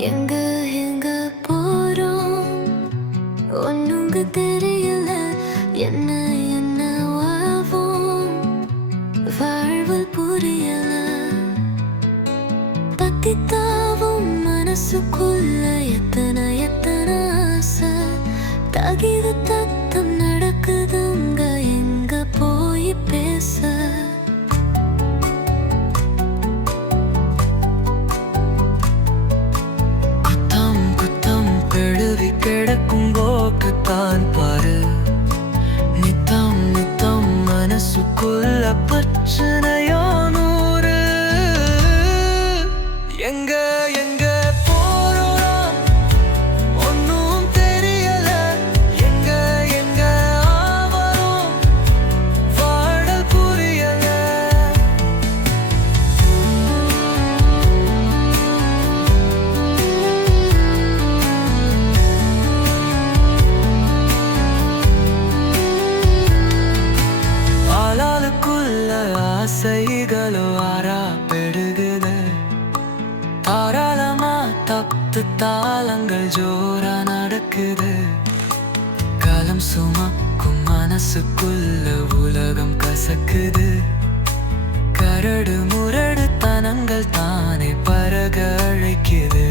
எங்க எங்க போறோம்? ஒண்ணுங்க தெரியல. என்ன என்ன வாழ்வோம் வாழ்வல் புரியல. தத்தி தாவும் மனசுக்குள்ள எத்தனை எத்தனை ஆசை? மனசுக்குள்ள பிரச்சனையோ நூறு எங்க ஆசைகளோ ஆறா பெடுகுது தாராளமா தப்பு தாளங்கள் ஜோரா நடக்குது. காலம் சுமக்கும் மனசுக்குள்ள உலகம் கசக்குது. கரடு முரடு தனங்கள் தானே பரக அழைக்குது.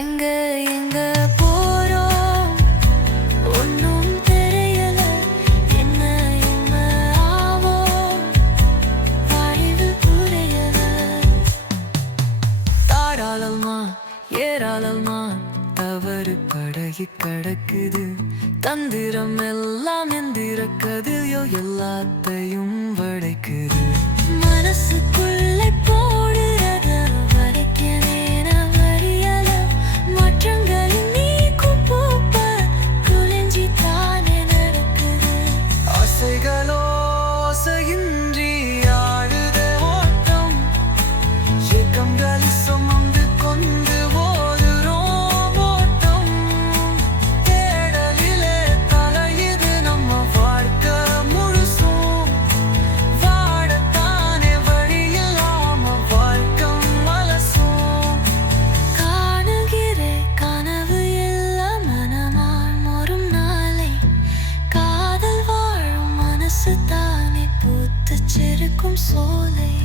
எங்க எங்க போறோம்? ஒன்னும் தெரியல. என்ன என்ன ஆவோம் வாழ்வு புரியல. தாராளமா ஏராளமா தவறு படகி கடக்குது. தந்திரம் எல்லாம் எந்திர கதியோ எல்லாத்தையும் வடைக்குது 所累